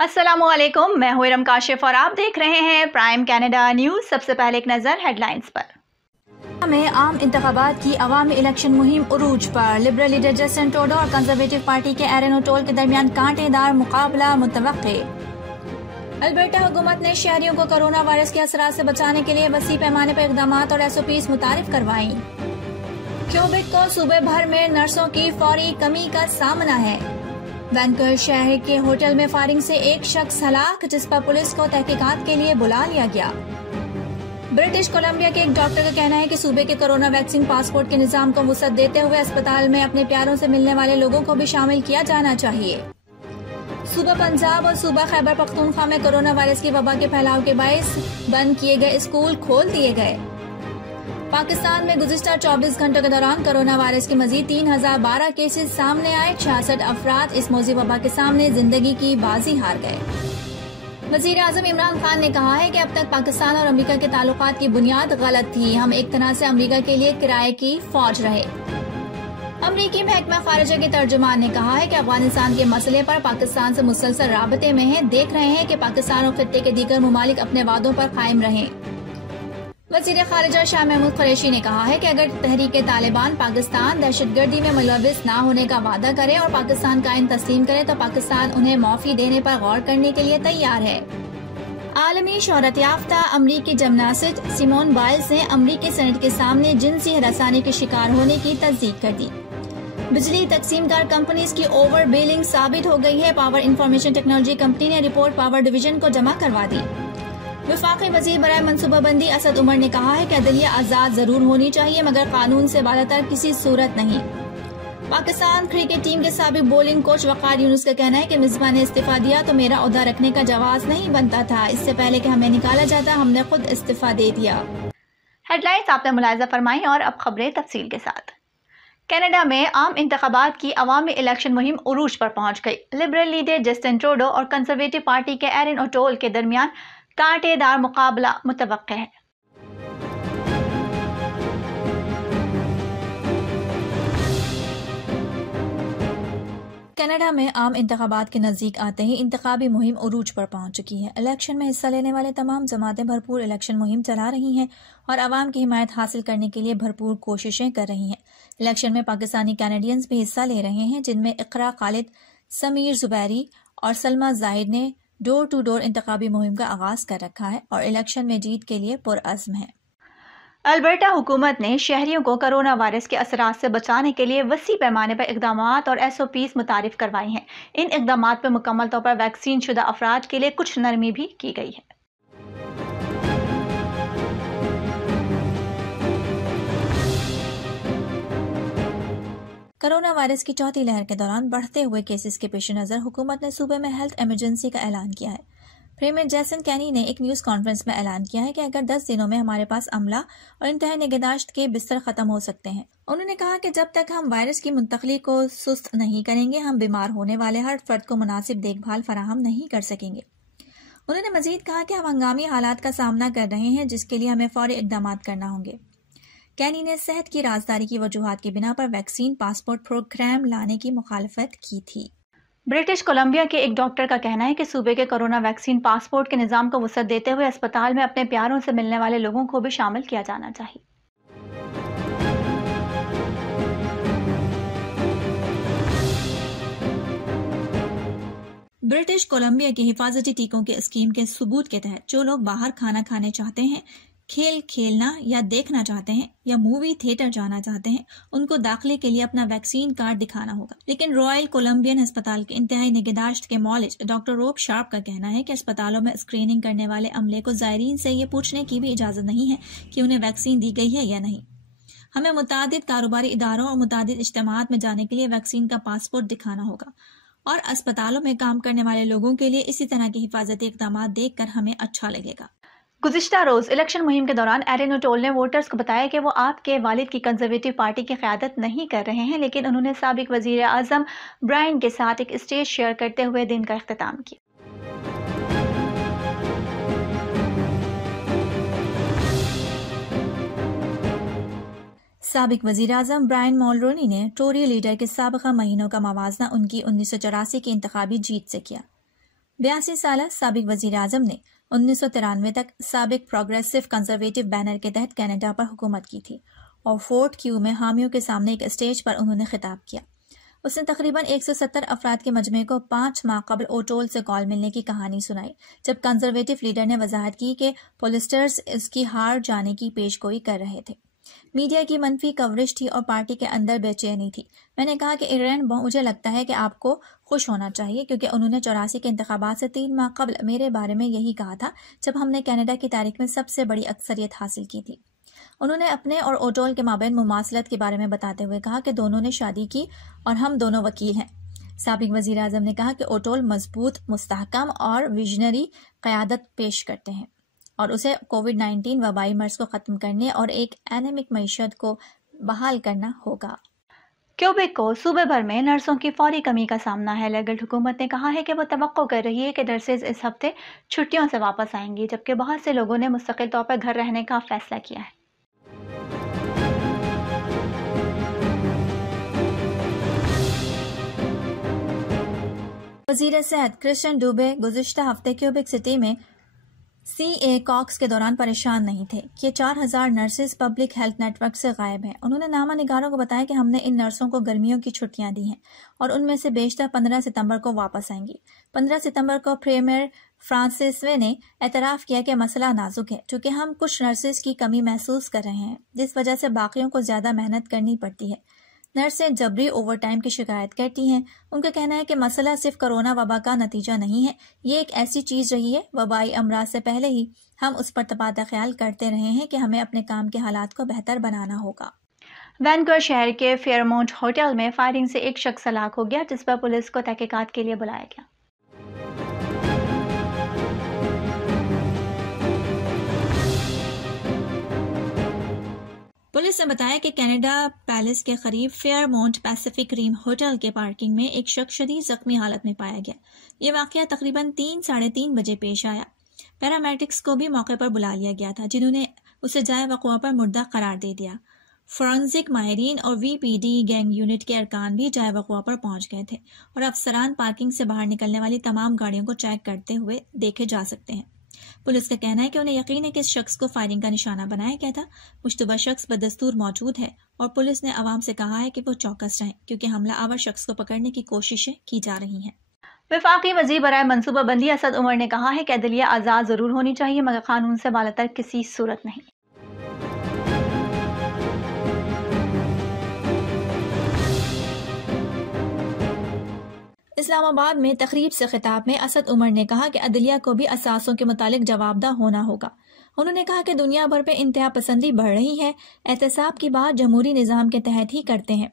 अस्सलामु अलैकुम, मैं हूं इरम काशिफ और आप देख रहे हैं प्राइम कनाडा न्यूज़। सबसे पहले एक नज़र हेडलाइंस पर। में आम इंतखाबात की अवामी इलेक्शन मुहिम उरूज पर। लिबरल लीडर जस्टिन ट्रूडो और कंजर्वेटिव पार्टी के एरन ओटोल के दरमियान कांटेदार मुकाबला मुतवक्के। अल्बर्टा हुकूमत ने शहरियों को कोरोना वायरस के असरात से बचाने के लिए वसी पैमाने पर इक़दामात और SOPs मुतारिफ करवाई। क्यूबिक को सूबे भर में नर्सों की फौरी कमी का सामना है। वैंकूवर शहर के होटल में फायरिंग से एक शख्स हलाक, जिस पर पुलिस को तहकीकात के लिए बुला लिया गया। ब्रिटिश कोलंबिया के एक डॉक्टर का कहना है कि सूबे के कोरोना वैक्सीन पासपोर्ट के निजाम को वुसअत देते हुए अस्पताल में अपने प्यारों से मिलने वाले लोगों को भी शामिल किया जाना चाहिए। सूबा पंजाब और सूबा खैबर पख्तूनख्वा में कोरोना वायरस की वबा के फैलाव के बायस बंद किए गए स्कूल खोल दिए गए। पाकिस्तान में गुज़िश्ता 24 घंटों के दौरान कोरोना वायरस के मजीद 3012 केसेस सामने आए। 66 अफराद इस मौजी वबा के सामने जिंदगी की बाजी हार गए। वज़ीर आज़म इमरान खान ने कहा है कि अब तक पाकिस्तान और अमेरिका के ताल्लुकात की बुनियाद गलत थी। हम एक तरह से अमेरिका के लिए किराए की फौज रहे। अमरीकी महकमा खारिजा के तर्जुमान ने कहा है कि अफगानिस्तान के मसले पर पाकिस्तान से मुसलसल राबते में है। देख रहे हैं कि पाकिस्तान और खित्ते के दीगर ममालिक अपने वादों पर कायम रहें। वज़ीर खारिजा शाह महमूद कुरैशी ने कहा है कि अगर तहरीके तालिबान पाकिस्तान दहशतगर्दी में मुलव्विस न होने का वादा करे और पाकिस्तान का आइन तस्लीम करे तो पाकिस्तान उन्हें माफी देने पर गौर करने के लिए तैयार है। आलमी शोहरत याफ्ता अमरीकी जिमनास्ट सिमोन बाइल्स ने अमरीकी सेनेट के सामने जिनसी हरासानी के शिकार होने की तस्दीक कर दी। बिजली तकसीमदार कंपनीज की ओवर बिलिंग साबित हो गई है। पावर इंफॉर्मेशन टेक्नोलॉजी कंपनी ने रिपोर्ट पावर डिवीजन को जमा करवा दी। वफाकी वजीर बराए मनसूबाबंदी असद उमर ने कहा है कि अदलिया आज़ाद जरूर होनी चाहिए मगर कानून से बालातर किसी सूरत नहीं। पाकिस्तान क्रिकेट टीम के साबिक बॉलिंग कोच वकार यूनुस का कहना है कि मिसबा ने इस्तीफा दिया तो मेरा ओहदा रखने का जवाब नहीं बनता था। इससे पहले कि हमें निकाला जाता हमने खुद इस्तीफा दे दिया। हेडलाइंस आपने मुलाहिजा फरमाई और अब खबरें तफसील के साथ। कनाडा में आम इंतखाबात की अवामी इलेक्शन मुहिम उरूज पर पहुंच गई। लिबरल लीडर जस्टिन ट्रूडो और कंजर्वेटिव पार्टी के एरन ओटोल के दरमियान कांटेदार मुकाबला मुतवक्के है। कनाडा में आम इंतखाबात के नज़दीक आते ही इंतखाबी मुहिम उरूज पर पहुंच चुकी है। इलेक्शन में हिस्सा लेने वाले तमाम जमातें भरपूर इलेक्शन मुहिम चला रही हैं और आवाम की हिमायत हासिल करने के लिए भरपूर कोशिशें कर रही हैं। इलेक्शन में पाकिस्तानी कैनेडियंस भी हिस्सा ले रहे हैं, जिनमें इकरा खालिद, समीर जुबैरी और सलमा जाहिद ने डोर टू डोर इंतखाबी मुहिम का आगाज कर रखा है और इलेक्शन में जीत के लिए पुरअज़्म है। अल्बर्टा हुकूमत ने शहरियों को कोरोना वायरस के असरात से बचाने के लिए वसी पैमाने पर इक़दामात और SOPs मुतारिफ करवाई हैं। इन इक़दामात पर मुकम्मल तौर पर वैक्सीन शुदा अफराद के लिए कुछ नरमी भी की गई है। कोरोना वायरस की चौथी लहर के दौरान बढ़ते हुए केसेस के पेश नज़र हुकूमत ने सूबे में हेल्थ इमरजेंसी का ऐलान किया है। प्रीमियर जैसन कैनी ने एक न्यूज़ कॉन्फ्रेंस में ऐलान किया है कि अगर 10 दिनों में हमारे पास अमला और इंतहाई निगहदाश्त के बिस्तर खत्म हो सकते हैं। उन्होंने कहा कि जब तक हम वायरस की मुंतकली को सुस्त नहीं करेंगे हम बीमार होने वाले हर फर्द को मुनासिब देखभाल फराहम नहीं कर सकेंगे। उन्होंने मजीद कहा कि हम हंगामी हालात का सामना कर रहे हैं जिसके लिए हमें फौरी इक़दामात करना होंगे। कैनी ने सेहत की राजदारी की वजूहात की बिना पर वैक्सीन पासपोर्ट प्रोग्राम लाने की मुखालफत की थी। ब्रिटिश कोलंबिया के एक डॉक्टर का कहना है कि सूबे के कोरोना वैक्सीन पासपोर्ट के निज़ाम को वुसअत देते हुए अस्पताल में अपने प्यारों से मिलने वाले लोगों को भी शामिल किया जाना चाहिए। ब्रिटिश कोलंबिया की हिफाजती टीकों के स्कीम के सबूत के तहत जो लोग बाहर खाना खाने चाहते हैं, खेल खेलना या देखना चाहते हैं या मूवी थिएटर जाना चाहते हैं, उनको दाखिले के लिए अपना वैक्सीन कार्ड दिखाना होगा। लेकिन रॉयल कोलंबियन अस्पताल के इंतहाई निगहदाश्त के मौलिज डॉक्टर रोब शार्प का कहना है कि अस्पतालों में स्क्रीनिंग करने वाले अमले को ज़ायरीन से ये पूछने की भी इजाज़त नहीं है कि उन्हें वैक्सीन दी गई है या नहीं। हमें मुतादिद कारोबारी इदारों और मुतादिद इज्तिमात में जाने के लिए वैक्सीन का पासपोर्ट दिखाना होगा और अस्पतालों में काम करने वाले लोगों के लिए इसी तरह के हिफाजती इक़दामात देख कर हमें अच्छा लगेगा। गुज़िश्ता रोज इलेक्शन मुहिम के दौरान एरन ओटोल ने वोटर्स को बताया कि वो आपके वालिद की कंजर्वेटिव पार्टी की क़यादत नहीं कर रहे हैं, लेकिन उन्होंने साबिक वज़ीर आज़म ब्रायन के साथ एक स्टेज शेयर करते हुए दिन का इख्तिताम किया। साबिक वज़ीर आज़म ब्रायन मोल्रोनी ने टोरी लीडर के साबिक़ा महीनों का मवाजना उनकी 1984 की इंतखाबी जीत से किया। 82 साल साबिक वजीर आजम ने 1993 तक साबिक प्रोग्रेसिव कंजर्वेटिव बैनर के तहत कनाडा पर हुकूमत की थी और फोर्ट क्यू में हामियों के सामने एक स्टेज पर उन्होंने खिताब किया। उसने तकरीबन 170 अफराद के मजमे को 5 माह कबल ओटोल से कॉल मिलने की कहानी सुनाई, जब कंजर्वेटिव लीडर ने वजाहत की कि पोलिस्टर्स इसकी हार जाने की पेशगोई कर रहे थे। मीडिया की मनफी कवरेज थी और पार्टी के अंदर बेचैनी थी। मैंने कहा कि इरैन, मुझे लगता है कि आपको खुश होना चाहिए क्योंकि उन्होंने 84 के इंतखाबात से 3 माह कबल मेरे बारे में यही कहा था जब हमने कनाडा की तारीख में सबसे बड़ी अक्सरियत हासिल की थी। उन्होंने अपने और ओटोल के माबैन मुमासलत के बारे में बताते हुए कहा कि दोनों ने शादी की और हम दोनों वकील हैं। साबिक वजीर आजम ने कहा कि ओटोल मजबूत, मुस्तहकम और विजनरी क़यादत पेश करते हैं और उसे कोविड-19 वबाई मर्ज को ख़त्म करने और एक एनेमिक मईशत को बहाल करना होगा। क्यूबेक को सूबे भर में नर्सों की फौरी कमी का सामना है। लिबरल हुकूमत ने कहा है कि वो तवक्को कर रही है कि नर्सेज इस हफ्ते छुट्टियों से वापस आएंगी, जबकि बहुत से लोगों ने मुस्तकिल तौर पर घर रहने का फैसला किया है। वज़ीर सेहत क्रिश्चियन डूबे गुज़िश्ता हफ्ते क्यूबेक सिटी में CA कॉक्स के दौरान परेशान नहीं थे कि 4000 नर्सेज पब्लिक हेल्थ नेटवर्क से गायब हैं। उन्होंने नामा निगारों को बताया कि हमने इन नर्सों को गर्मियों की छुट्टियां दी हैं और उनमें से बेशतर 15 सितंबर को वापस आएंगी। 15 सितंबर को प्रीमियर फ्रांसिसवे ने एतराफ़ किया कि मसला नाजुक है क्योंकि हम कुछ नर्सेज की कमी महसूस कर रहे हैं, जिस वजह से बाकियों को ज़्यादा मेहनत करनी पड़ती है। नर्सें जबरी ओवर टाइम की शिकायत करती हैं। उनका कहना है कि मसला सिर्फ कोरोना वबा का नतीजा नहीं है, ये एक ऐसी चीज़ रही है, वबाई अमराज से पहले ही हम उस पर तबादला ख्याल करते रहे हैं कि हमें अपने काम के हालात को बेहतर बनाना होगा। वैनकूवर शहर के फेयरमाउंट होटल में फायरिंग से एक शख्स हलाक हो गया, जिस पर पुलिस को तहकीकात के लिए बुलाया गया। पुलिस ने बताया कि कनाडा पैलेस के करीब फेयरमाउंट पैसिफिक रिम होटल के पार्किंग में एक शख्स शदीद जख्मी हालत में पाया गया। ये वाकया तकरीबन 3-3:30 बजे पेश आया। पैरामेडिक्स को भी मौके पर बुला लिया गया था, जिन्होंने उसे जाए वक़ुआ पर मुर्दा करार दे दिया। फोरेंसिक माहिरीन और VPD गैंग यूनिट के अरकान भी जाए वक़ुआ पर पहुंच गए थे और अफसरान पार्किंग से बाहर निकलने वाली तमाम गाड़ियों को चेक करते हुए देखे जा सकते हैं। पुलिस का कहना है कि उन्हें यकीन है कि इस शख्स को फायरिंग का निशाना बनाया गया था। मुश्तबा शख्स बदस्तूर मौजूद है और पुलिस ने आवाम से कहा है कि वो चौकस रहें क्योंकि हमला आवर शख्स को पकड़ने की कोशिशें की जा रही हैं। वफाकी वज़ीर बराए मनसूबाबंदी असद उमर ने कहा है कि अदलिया आज़ाद ज़रूर होनी चाहिए मगर कानून से बालातर किसी सूरत नहीं। इस्लामाबाद में तकरीब से खिताब में असद उमर ने कहा कि अदलिया को भी असासों के मुतालिक जवाबदा होना होगा। उन्होंने कहा कि दुनिया भर पे इंतहा पसंदी बढ़ रही है, एहतसाब की बात जमहूरी निज़ाम के तहत ही करते हैं।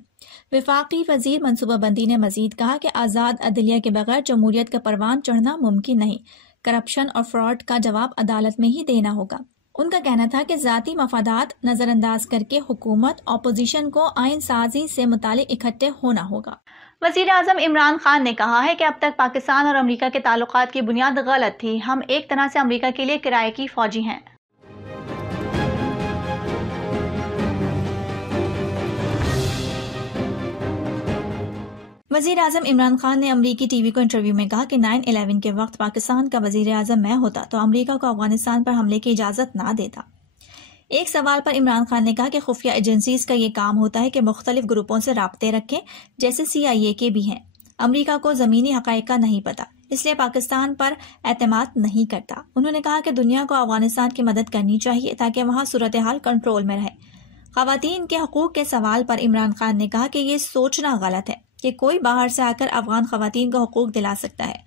वफाकी वज़ीर मनसूबाबंदी ने मजीद कहा कि आज़ाद अदलिया के बगैर जमहूरियत का परवान चढ़ना मुमकिन नहीं। करप्शन और फ्रॉड का जवाब अदालत में ही देना होगा। उनका कहना था कि ज़ाती मफादात नज़रअंदाज करके हुकूमत अपोजिशन को आइन साजी से मुतालिक इकट्ठे होना होगा। वज़ीर आज़म इमरान खान ने कहा है कि अब तक पाकिस्तान और अमेरिका के ताल्लुकात की बुनियाद गलत थी। हम एक तरह से अमेरिका के लिए किराए की फौजी हैं। वज़ीर आज़म इमरान खान ने अमरीकी टीवी को इंटरव्यू में कहा कि 9/11 के वक्त पाकिस्तान का वज़ीर आज़म मैं होता तो अमरीका को अफगानिस्तान पर हमले की इजाज़त ना देता। एक सवाल पर इमरान खान ने कहा कि खुफिया एजेंसीज का ये काम होता है कि मुख्तलिफ ग्रुपों से राब्ते रखें, जैसे CIA के भी हैं। अमरीका को ज़मीनी हक़ाइक़ का नहीं पता, इसलिए पाकिस्तान पर एतमाद नहीं करता। उन्होंने कहा कि दुनिया को अफगानिस्तान की मदद करनी चाहिए ताकि वहाँ सूरत हाल कंट्रोल में रहे। ख़वातीन के हकूक़ के सवाल पर इमरान खान ने कहा कि ये सोचना गलत है कि कोई बाहर से आकर अफगान ख़वातीन को हकूक़ दिला सकता है।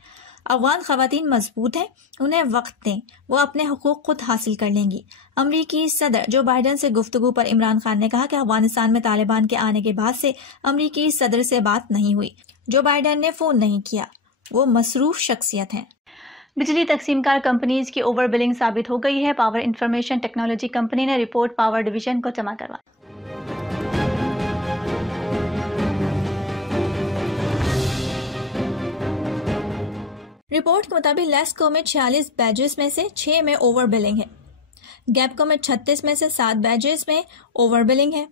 अफगान ख़वातीन मजबूत हैं, उन्हें वक्त दें, वो अपने हुकूक खुद हासिल कर लेंगी। अमरीकी सदर जो बाइडन से गुफ्तगू पर इमरान खान ने कहा कि अफगानिस्तान में तालिबान के आने के बाद से अमरीकी सदर से बात नहीं हुई। जो बाइडन ने फ़ोन नहीं किया, वो मसरूफ़ शख्सियत हैं। बिजली तकसीमकार कंपनीज की ओवर बिलिंग साबित हो गई है। पावर इंफॉर्मेशन टेक्नोलॉजी कंपनी ने रिपोर्ट पावर डिवीजन को जमा करवा। रिपोर्ट के मुताबिक लेस्को में 46 बैजेस में से 6 में ओवर बिलिंग है। गैपको में 36 में से 7 बैजेस में ओवर बिलिंग है।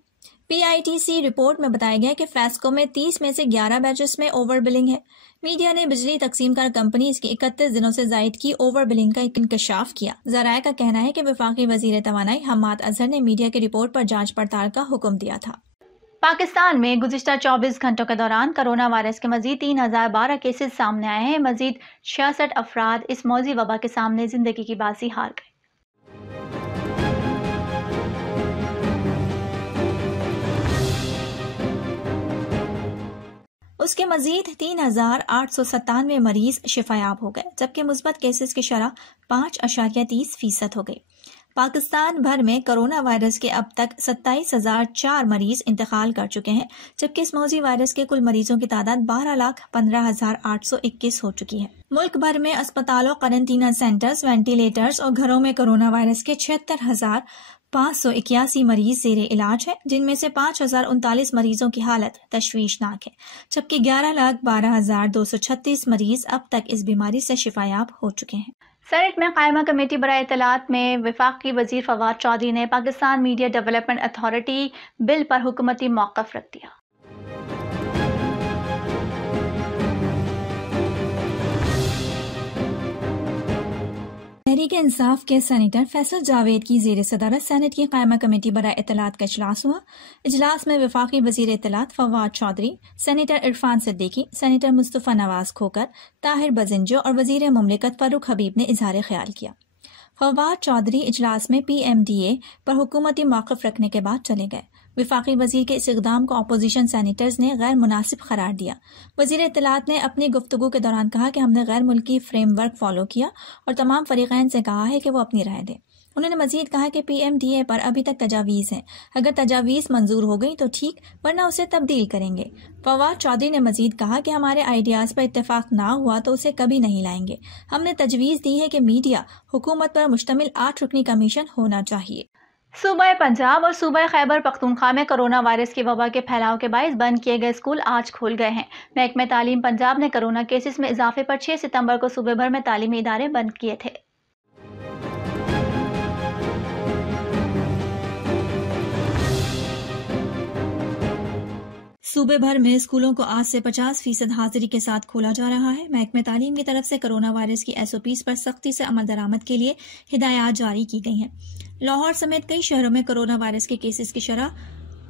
PITC رپورٹ میں بتایا گیا کہ فیسکو میں 30 میں سے 11 بیچز میں اوور بلنگ ہے۔ میڈیا نے بجلی تقسیم کار کمپنیز کی 31 دنوں سے زائد کی اوور بلنگ کا انکشاف کیا۔ ذرائع کا کہنا ہے کہ وفاقی وزیر توانائی حماد اظہر نے میڈیا کی رپورٹ پر جانچ پڑتال کا حکم دیا تھا۔ پاکستان میں گزشتہ 24 گھنٹوں کے دوران کرونا وائرس کے مزید 3012 کیسز سامنے آئے ہیں۔ مزید 66 افراد اس موذی وبا کے سامنے زندگی کی بازی ہار گئے۔ اس کے مزید 3897 مریض شفایاب ہو گئے، جبکہ مثبت کیسز کی شرح 5.30% ہو گئی۔ پاکستان بھر میں کرونا وائرس کے اب تک 27,004 مریض انتقال کر چکے ہیں، جبکہ اس موذی وائرس کے کل مریضوں کی تعداد 12,15,821 ہو چکی ہے۔ ملک بھر میں اسپتالوں، قرنطینہ سینٹرز، وینٹیلیٹرز اور گھروں میں کرونا وائرس کے 76,581 مریض زیر علاج ہیں، جن میں سے 5,039 مریضوں کی حالت تشویشناک ہے، جبکہ 11,12,236 مریض اب تک اس بیماری سے شفایاب ہو چکے ہیں۔ سینٹ میں قائمہ کمیٹی برائے اطلاعات میں وفاقی وزیر فواد چودھری نے پاکستان میڈیا ڈیولپمنٹ اتھارٹی بل پر حکومتی موقف رکھ دیا۔ تحریک انصاف کے سینیٹر فیصل جاوید کی زیر صدارت سینٹ کی قائمہ کمیٹی برائے اطلاعات کا اجلاس ہوا۔ اجلاس میں وفاقی وزیر اطلاعات فواد چودھری، سینیٹر عرفان صدیقی، سینیٹر مصطفیٰ نواز کھوکر، طاہر بزنجو اور وزیر مملکت فاروق حبیب نے اظہار خیال کیا۔ فواد چودھری اجلاس میں PMDA پر حکومتی موقف رکھنے کے بعد چلے گئے۔ وفاقی وزیر کے اس اقدام کو اپوزیشن سینیٹرز نے غیر مناسب قرار دیا۔ وزیر اطلاعات نے اپنی گفتگو کے دوران کہا کہ ہم نے غیر ملکی فریم ورک فالو کیا اور تمام فریقین سے کہا ہے کہ وہ اپنی رائے دیں۔ انہوں نے مزید کہا کہ PMDA پر ابھی تک تجاویز ہیں، اگر تجاویز منظور ہو گئی تو ٹھیک، ورنہ اسے تبدیل کریں گے۔ فواد چودھری نے مزید کہا کہ ہمارے آئیڈیاز پر اتفاق نہ ہوا تو اسے کبھی نہیں لائیں گے۔ ہم نے تجویز دی ہے کہ میڈیا حکومت پر مشتمل 8 رکنی کمیشن ہونا چاہیے۔ صوبہ پنجاب اور صوبہ خیبر پختونخوا میں کرونا وائرس کی وبا کے پھیلاؤ کے باعث بند کیے گئے اسکول آج کھول گئے ہیں۔ محکمہ تعلیم پنجاب نے کرونا کیسز میں اضافے پر 6 ستمبر کو صوبے بھر میں تعلیمی ادارے بند کیے تھے۔ صوبے بھر میں اسکولوں کو آج سے 50% حاضری کے ساتھ کھولا جا رہا ہے۔ محکمہ تعلیم کی طرف سے کرونا وائرس کی SOPs پر سختی سے عمل درآمد کے لیے ہدایات جاری کی گئی ہیں۔ لاہور سمیت کئی شہروں میں کرونا وائرس کے کیسز کی شرح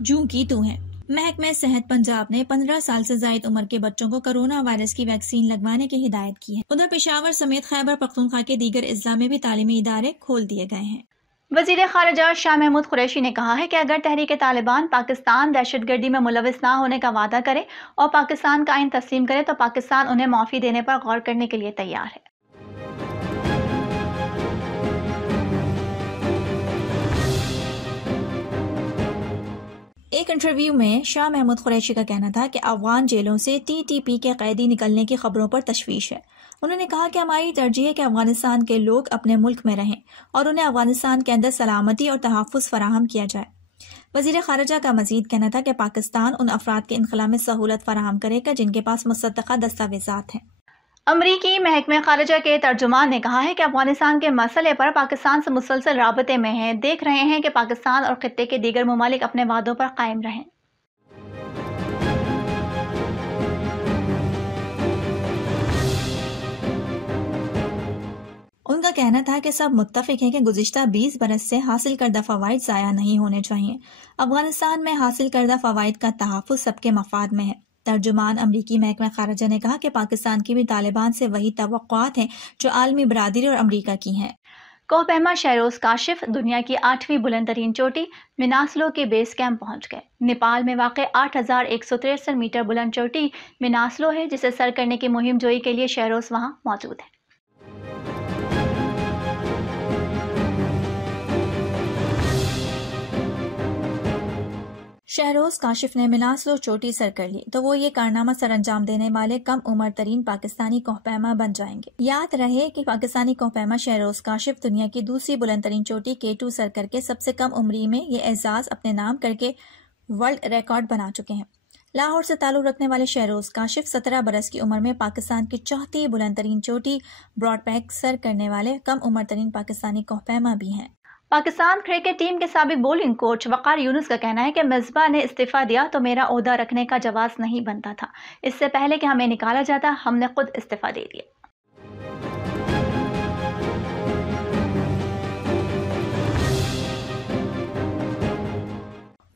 جوں کی توں ہے۔ محکمہ صحت پنجاب نے 15 سال سے زائد عمر کے بچوں کو کرونا وائرس کی ویکسین لگوانے کی ہدایت کی ہے۔ ادھر پشاور سمیت خیبر پختونخوا کے دیگر اضلاع میں بھی تعلیمی ادارے کھول دیے گئے ہیں۔ وزیر خارجہ شاہ محمود قریشی نے کہا ہے کہ اگر تحریک طالبان پاکستان دہشت گردی میں ملوث نہ ہونے کا وعدہ کرے اور پاکستان کا آئین تسلیم کرے تو پاکستان انہیں معافی دینے پر غور کرنے کے لیے تیار ہے۔ ایک انٹرویو میں شاہ محمود قریشی کا کہنا تھا کہ افغان جیلوں سے TTP کے قیدی نکلنے کی خبروں پر تشویش ہے۔ انہوں نے کہا کہ ہماری ترجیح ہے کہ افغانستان کے لوگ اپنے ملک میں رہیں اور انہیں افغانستان کے اندر سلامتی اور تحفظ فراہم کیا جائے۔ وزیر خارجہ کا مزید کہنا تھا کہ پاکستان ان افراد کے انخلاء میں سہولت فراہم کرے گا جن کے پاس مصدقہ دستاویزات ہیں۔ امریکی محکمہ خارجہ کے ترجمان نے کہا ہے کہ افغانستان کے مسئلے پر پاکستان سے مسلسل رابطے میں ہیں، دیکھ رہے ہیں کہ پاکستان اور خطے کے دیگر ممالک اپنے وعدوں پر قائم رہیں۔ ان کا کہنا تھا کہ سب متفق ہیں کہ گزشتہ 20 برس سے حاصل کردہ فوائد ضائع نہیں ہونے چاہیے۔ افغانستان میں حاصل کردہ فوائد کا تحفظ سب کے مفاد میں ہے۔ ترجمان امریکی محکمہ خارجہ نے کہا کہ پاکستان کی بھی طالبان سے وہی توقعات ہیں جو عالمی برادری اور امریکہ کی ہیں۔ کوہ پیما شہروز کاشف دنیا کی 8ویں بلند ترین چوٹی مناسلو کے بیس کیمپ پہنچ گئے۔ نیپال میں واقع 8163 میٹر بلند چوٹی مناسلو ہے، جسے سر کرنے کی مہم جوئی کے لیے شہروز وہاں موجود ہیں۔ شہروز کاشف نے مناسلو چوٹی سر کر لی تو وہ یہ کارنامہ سر انجام دینے والے کم عمر ترین پاکستانی کوہ پیما بن جائیں گے۔ یاد رہے کہ پاکستانی کوہ پیما شہروز کاشف دنیا کی دوسری بلند ترین چوٹی K2 سر کر کے سب سے کم عمری میں یہ اعزاز اپنے نام کر کے ورلڈ ریکارڈ بنا چکے ہیں۔ لاہور سے تعلق رکھنے والے شہروز کاشف 17 برس کی عمر میں پاکستان کی چوتھی بلند ترین چوٹی براڈ پیک سر کرنے والے کم عمر ترین پاکستانی کوہ پیما بھی ہیں۔ پاکستان کرکٹ ٹیم کے سابق بولنگ کوچ وقار یونس کا کہنا ہے کہ مصباح نے استعفیٰ دیا تو میرا عہدہ رکھنے کا جواز نہیں بنتا تھا، اس سے پہلے کہ ہمیں نکالا جاتا ہم نے خود استعفیٰ دے دیا۔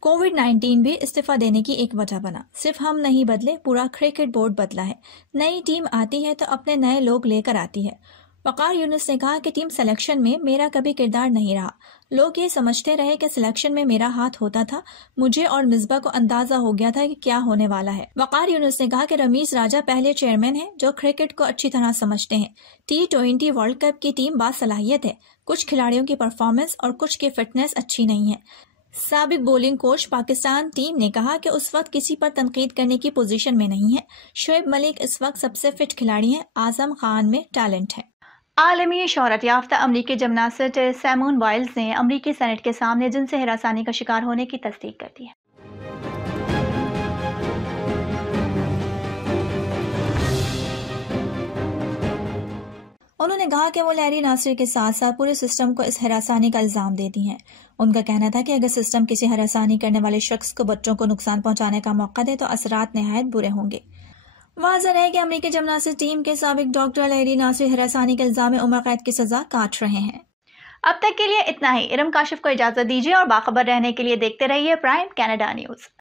کووڈ-19 بھی استعفیٰ دینے کی ایک وجہ بنا۔ صرف ہم نہیں بدلے، پورا کرکٹ بورڈ بدلا ہے۔ نئی ٹیم آتی ہے تو اپنے نئے لوگ لے کر آتی ہے۔ وقار یونس نے کہا کہ ٹیم سلیکشن میں میرا کبھی کردار نہیں رہا، لوگ یہ سمجھتے رہے کہ سلیکشن میں میرا ہاتھ ہوتا تھا، مجھے اور مصباح کو اندازہ ہو گیا تھا کہ کیا ہونے والا ہے۔ وقار یونس نے کہا کہ رمیز راجہ پہلے چیئرمین ہیں جو کرکٹ کو اچھی طرح سمجھتے ہیں۔ T20 ورلڈ کپ کی ٹیم باصلاحیت ہے، کچھ کھلاڑیوں کی پرفارمنس اور کچھ کی فٹنس اچھی نہیں ہے۔ سابق بولنگ کوچ پاکستان ٹیم نے کہا کہ اس وقت کسی پر تنقید کرنے کی پوزیشن میں نہیں ہے۔ شعیب ملک اس وقت سب سے فٹ کھلاڑی ہیں، اعظم خان میں ٹیلنٹ ہے۔ عالمی شہرت یافتہ امریکی جمناسٹ سیمون بائلز نے امریکی سینٹ کے سامنے جنسی ہراسانی کا شکار ہونے کی تصدیق کر دی ہے۔ انہوں نے کہا کہ وہ لیری ناصر کے ساتھ ساتھ پورے سسٹم کو اس ہراسانی کا الزام دیتی ہیں۔ ان کا کہنا تھا کہ اگر سسٹم کسی ہراسانی کرنے والے شخص کو بچوں کو نقصان پہنچانے کا موقع دے تو اثرات نہایت برے ہوں گے۔ واضح ہے کہ امریکی جمناسٹ ٹیم کے سابق ڈاکٹر لیری ناصر ہراسانی کے الزام میں عمر قید کی سزا کاٹ رہے ہیں۔ اب تک کے لیے اتنا ہی۔ ارم کاشف کو اجازت دیجیے اور باخبر رہنے کے لیے دیکھتے رہیے پرائم کینیڈا نیوز۔